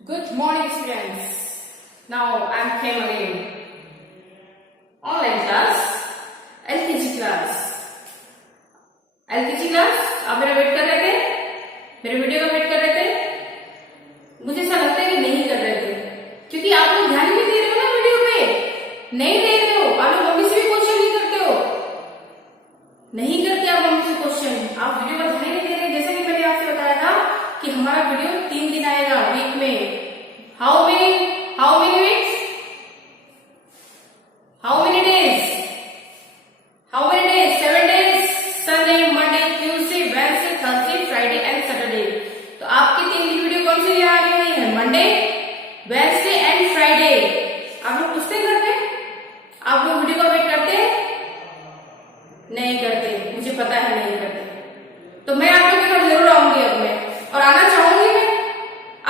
Good morning, students. Now I came again. Online class, LKG class. LKG class, आप मेरा wait कर रहे थे? मेरे वीडियो का वेट कर रहे थे? मुझे ऐसा लगता है कि नहीं कर रहे थे, क्योंकि आप लोग ध्यान नहीं दे रहे हो ना वीडियो पे, नहीं दे रहे हो। आप लोग मम्मी से भी क्वेश्चन नहीं करते हो, नहीं करते आप मम्मी से क्वेश्चन। आप वीडियो पर ध्यान नहीं दे रहे। जैसे कि मैंने आपसे बताया था कि हमारा वीडियो 3 दिन आएगा वीक में। How many weeks? How many days? 7 days, Sunday, Monday, Tuesday, Wednesday, Thursday, Friday and Saturday. तो आपकी 3 दिन वीडियो कौन सी आ रही है? Monday, Wednesday and Friday. आप लोग पूछते घर पे? आप लोग वीडियो का वेट करते हैं? नहीं करते, मुझे पता है नहीं करते। तो मैं आप लोग के घर जरूर आऊंगी अब मैं, और आना चाहूंगी मैं।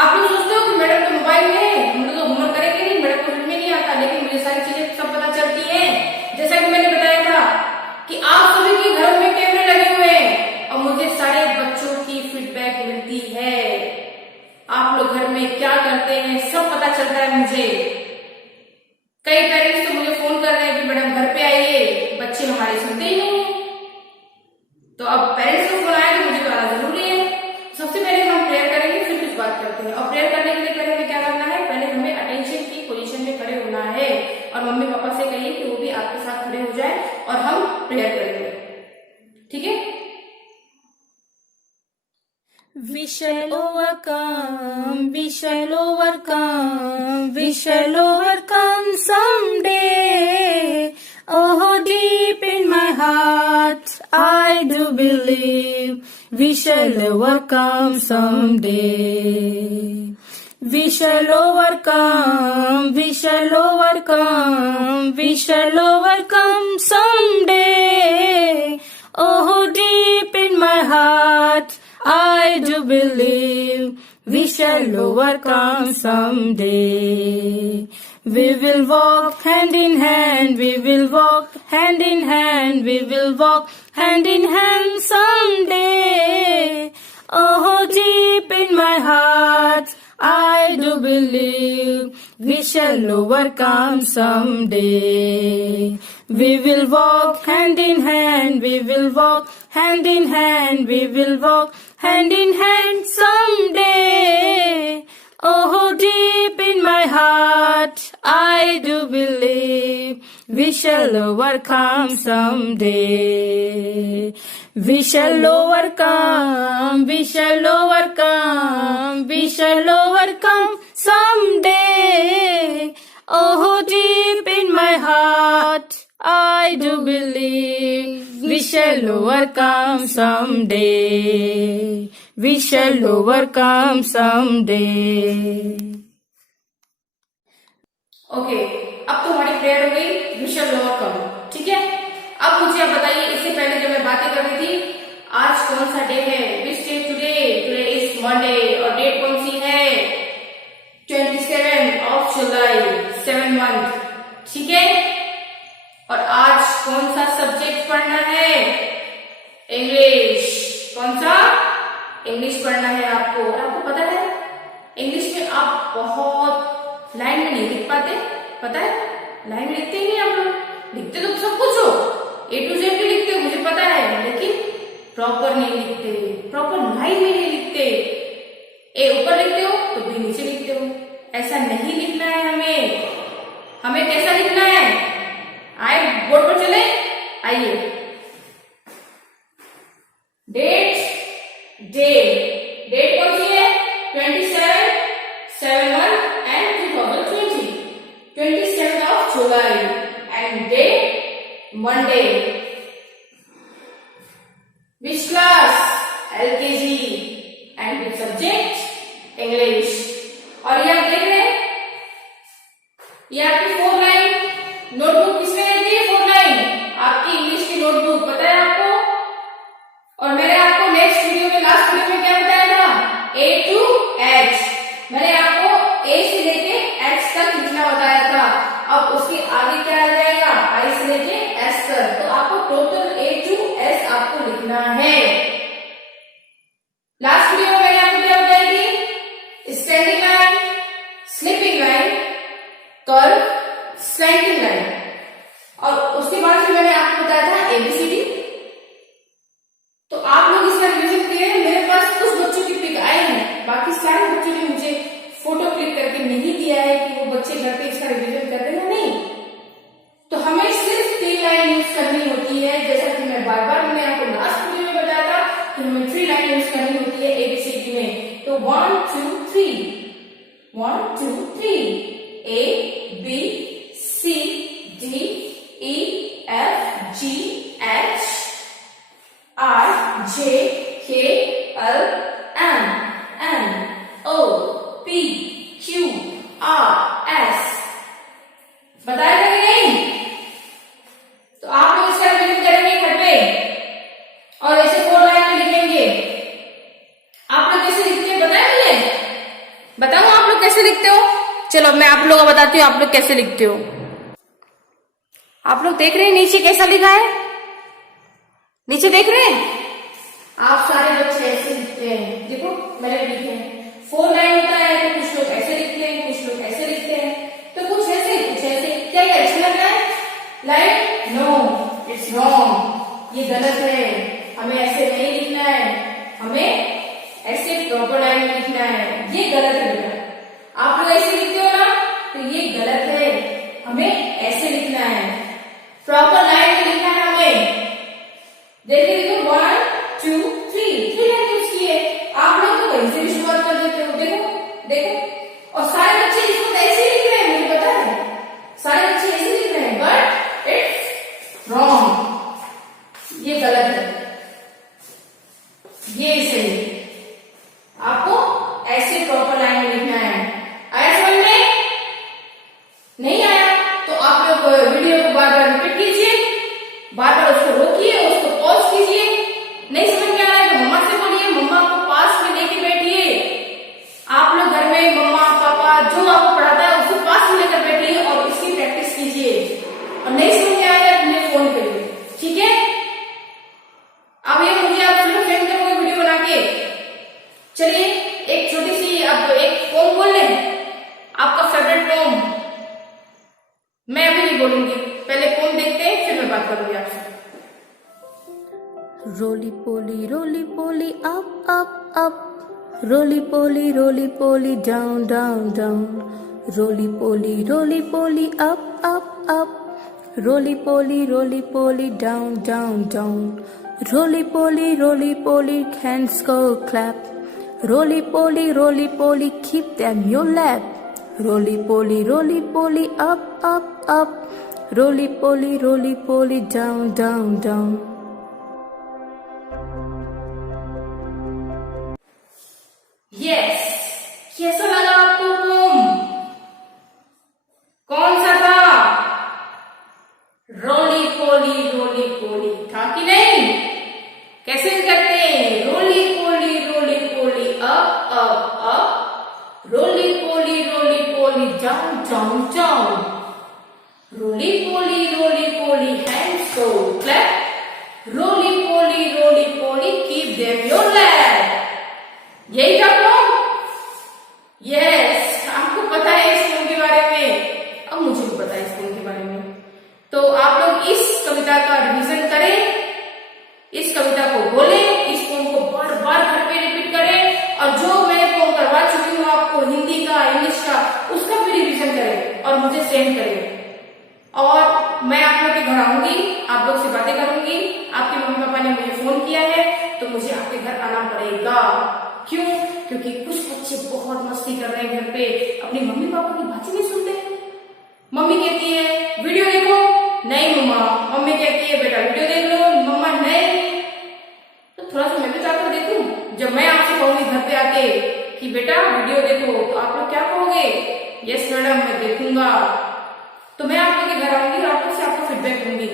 आप लोग सोचते हो कि मैडम तो मोबाइल में है, हम लोग तो होमवर्क करेंगे नहीं, मैडम को में नहीं आता, लेकिन मुझे सारी चीजें सब पता चलती हैं। जैसा कि मैंने बताया था कि आप सभी के घरों में कैमरे लगे हुए हैं और मुझे सारे बच्चों की फीडबैक मिलती है। आप लोग घर में क्या करते हैं सब पता चलता है मुझे। कई पेरेंट्स तो मुझे फोन कर रहे हैं कि मैडम घर पे आइए, बच्चे हमारे सुनते ही नहीं है। तो अब पेरेंट्स को फोन आया तो मुझे आना जरूरी है। सबसे पहले हम प्रेयर करेंगे, फिर कुछ बात करते हैं। और प्रेयर करने के लिए पहले हमें क्या करना है? पहले हमें अटेंशन की पोजीशन में खड़े होना है, और मम्मी पापा से कहिए कि वो भी आपके साथ खड़े हो जाए और हम प्रेयर करेंगे, ठीक है? We shall overcome, we shall overcome, we shall overcome someday. Oh, deep in my heart, I do believe we shall overcome someday. We shall overcome, we shall overcome, we shall overcome someday. Oh, deep in my heart, I do believe we shall overcome someday. We will walk hand in hand, we will walk hand in hand, we will walk hand in hand someday. Oh, deep in my heart, I do believe we shall overcome someday. We will walk hand in hand, we will walk hand in hand, we will walk hand in hand someday. Oh, deep in my heart, I do believe we shall overcome someday. We shall overcome, we shall overcome, we shall overcome someday. Oh, deep in my heart, I do believe we shall overcome someday. We shall overcome someday. Okay, अब तो हमारी prayer हो गई, we shall overcome, ठीक है? अब मुझे आप बताइए, इससे पहले जब मैं बातें कर रही थी, आज कौन सा डे है? Which day today? Today is Monday, और डेट कौन सी है? 27 ऑफ जुलाई, 7 मंथ, ठीक है? और आज कौन सा सब्जेक्ट पढ़ना है? इंग्लिश। कौन सा? इंग्लिश पढ़ना है आपको। और आपको पता है इंग्लिश में आप बहुत लाइन में नहीं लिख पाते, पता है? लाइन में लिखते ही नहीं आप लोग। लिखते तो सब कुछ हो, A to Z भी लिखते हो, मुझे पता है, लेकिन प्रॉपर नहीं लिखते, प्रॉपर लाइन में नहीं लिखते। ए ऊपर लिखते हो तो बी नीचे लिखते हो। ऐसा नहीं लिखना है हमें। हमें कैसा लिखना है? आए बोर्ड पर चले, आइए। डेट कौन सी है? 27, 7 month and 2020, 27th of July, and day Monday. Which class? LKG. And which subject? English. और ये आप देख रहे हैं, ये आपकी 4 लाइन नोटबुक किसमें रहती है? 4 लाइन आपकी इंग्लिश की नोटबुक, पता है आपको? और मैंने आपको नेक्स्ट वीडियो में, लास्ट वीडियो में क्या बताया था? A to H। मैंने आपको A से लेके H तक लिखना बताया था। अब उसके आगे क्या आ जाएगा? I से लेके S तक। तो आपको कर्व, स्लैंटिंग लाइन। और उसके बाद फिर मैंने आपको बताया था ABCD। तो आप लोग इसका रिवीजन किए। मेरे पास कुछ बच्चों की पिक आए हैं, बाकी सारे बच्चों ने मुझे फोटो क्लिक करके नहीं दिया है कि वो बच्चे घर पे इसका रिवीजन कर रहे हैं नहीं। तो हमें सिर्फ 3 लाइन यूज करनी होती है, जैसा कि मैं बार बार मैंने आपको लास्ट वीडियो में बताया था कि हमें 3 लाइन यूज करनी होती है ABCD में। तो 1 2 3 1 2 3 A B C D E F G H I J K L M N O P Q R S। बताया कि नहीं? तो आप लोग इसका रिवीजन करेंगे घर पे और ऐसे 4 लाइन में लिखेंगे। आप लोग कैसे लिखते हैं बताया मुझे? बताओ आप लोग कैसे लिखते हो? चलो मैं आप लोगों को बताती हूँ आप लोग कैसे लिखते हो। आप लोग देख रहे हैं नीचे कैसा लिखा है? नीचे देख रहे हैं? आप सारे बच्चे ऐसे लिखते हैं। देखो मैंने लिखे हैं 4 लाइन होता है, तो कुछ लोग ऐसे लिखते हैं, कुछ लोग ऐसे लिखते हैं, तो कुछ ऐसे कुछ ऐसे। क्या ये अच्छा लग रहा है? लाइक नो, इट्स रॉन्ग, ये गलत है। हमें ऐसे नहीं लिखना है, हमें ऐसे प्रॉपर लाइन में लिखना है। ये गलत है बेटा। आप लोग ऐसे लिखते हो ना, तो ये गलत है, हमें ऐसे लिखना है, प्रॉपर लाइन में लिखना है हमें। देखिए देखो 1 2 3 लाइन यूज की है। आप लोग तो कहीं से भी शुरुआत कर देते हो। देखो देखो, और सारे बच्चे इसको ऐसे ही लिख रहे हैं, मुझे पता है सारे बच्चे ऐसे लिख रहे हैं, बट इट्स रॉन्ग, ये गलत है, ये सही। आपको ऐसे प्रॉपर लाइन में लिखना है। आया समझ में? नहीं आया तो आप लोग वीडियो को बार बार रिपीट कीजिए, बार बार उसको रोकिए, उसको पॉज कीजिए। नहीं समझ में आ रहा है तो मम्मा से बोलिए, मम्मा को पास में लेके बैठिए। आप लोग घर में मम्मा पापा जो आपको पढ़ाता है उसको पास में लेकर बैठिए और इसकी प्रैक्टिस कीजिए। और नहीं समझ में आया तो मुझे फोन करिए, ठीक है? अब ये मुझे आप फिर सेंड करोगे वीडियो बना के। चलिए एक छोटी सी अब एक पोम बोल लें, आपका फेवरेट पोम। मैं अभी नहीं बोलूंगी, पहले पोम देखते हैं फिर मैं बात करूंगी आपसे। Roly poly, up, up. Roly poly, down, down. Roly poly, up, up. Roly poly, down, down. Roly poly, hands go clap. Roly poly, keep them your lap. Roly poly, up. Roly poly, down, down. Yes, कैसा लगा आपको pome? कौन सा था? रोली पोली था कि नहीं? कैसे करते हैं? Roly poly up, roly poly down, roly poly hands को clap, roly poly keep them your lap. यही था पोम? यस, आपको पता है इस पोम के बारे में, अब मुझे भी पता है इस पोम के बारे में। तो आप लोग इस कविता का रिवीजन करें, इस कविता को बोलें, इस पोम को बार बार घर पे रिपीट करें, और जो मैं पोम करवा चुकी हूँ आपको हिंदी का, इंग्लिश का, उसका भी रिवीजन करें और मुझे सेंड करें। और मैं आप लोग के घर आऊंगी, आप लोग से बातें करूंगी। आपके मम्मी पापा ने मुझे फोन किया है तो मुझे आपके घर आना पड़ेगा। क्यों? क्योंकि कुछ बच्चे बहुत मस्ती कर रहे हैं घर पे, अपनी मम्मी पापा की बातें नहीं सुनते। मम्मी कहती है वीडियो देखो, नहीं मम्मा। मम्मी कहती है बेटा वीडियो देख लो, मम्मा नहीं। तो थोड़ा सा मैं भी जाकर देखूं। जब मैं आपसे कहूंगी घर पे आके कि बेटा वीडियो देखो, तो आप लोग क्या कहोगे? यस मैडम मैं देखूंगा। तो मैं आप लोग के घर आऊंगी और आप लोग से आपको फीडबैक दूंगी।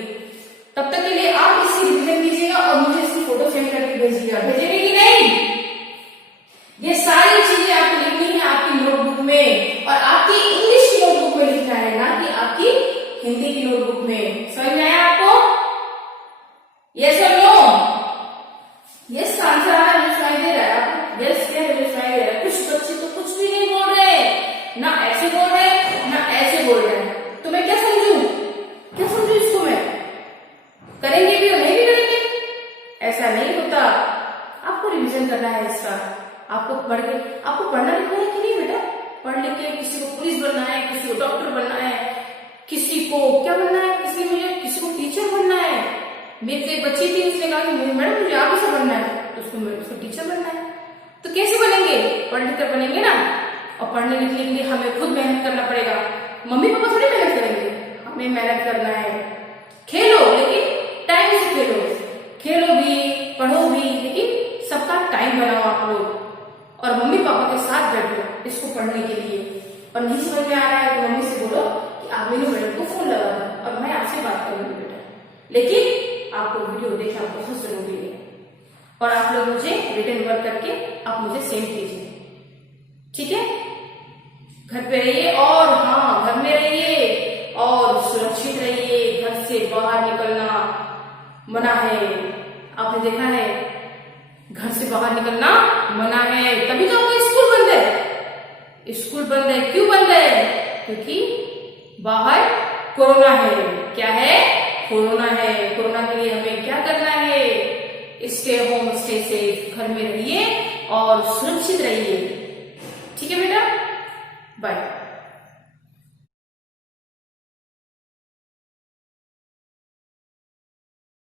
तब तक के लिए आप इसकी रिवीजन कीजिएगा और मुझे इसकी फोटो सेंड करके भेजिएगा। भेजेंगे कि नहीं? ये सारी चीजें आपको लिखनी है आपकी नोटबुक में, और आपकी इंग्लिश की नोटबुक में लिखना है, ना कि आपकी हिंदी की नोटबुक में। समझ में आया आपको? यस और नो? यस का आंसर आ रहा है, मुझे सुनाई दे रहा है आपको? यस क्या मुझे सुनाई दे रहा है? कुछ बच्चे तो कुछ भी नहीं बोल रहे, ना ऐसे बोल रहे ना ऐसे बोल रहे। साथ। आपको पढ़ना लिखना है कि नहीं बेटा? पढ़ लिख के किसी को पुलिस बनना है, किसी को डॉक्टर बनना है, किसी को क्या बनना है, किसी को टीचर बनना है। मेरी तो एक बच्ची थी, उसने कहा कि मैडम मुझे आगे से बनना है, तो उसको टीचर बनना है। तो कैसे बनेंगे? पढ़ लिख कर बनेंगे ना। और पढ़ने लिखने के लिए हमें खुद मेहनत करना पड़ेगा, मम्मी पापा थोड़ी मेहनत करेंगे, हमें मेहनत करना है। खेलो लेकिन टाइम से खेलो भी, पढ़ो भी, लेकिन सबका टाइम बनाओ आप लोग। और मम्मी पापा के साथ बैठो इसको पढ़ने के लिए। और नहीं समझ में आ रहा है तो मम्मी से बोलो कि आप मेरे बेटे को फोन लगा दो और मैं आपसे बात करूंगी बेटा। लेकिन आपको वीडियो देखना बहुत जरूरी है। और आप लोग मुझे रिटर्न वर्क करके आप मुझे सेंड कीजिए, ठीक है? घर पे रहिए, और हाँ घर में रहिए और सुरक्षित रहिए। घर से बाहर निकलना मना है। आपने देखा है घर से बाहर निकलना मना है, तभी तो आपका स्कूल बंद है। स्कूल बंद है, क्यों बंद है? क्योंकि बाहर कोरोना है। क्या है? कोरोना है। कोरोना के लिए हमें क्या करना है? Stay home, stay safe. घर में रहिए और सुरक्षित रहिए, ठीक है बेटा? बाय।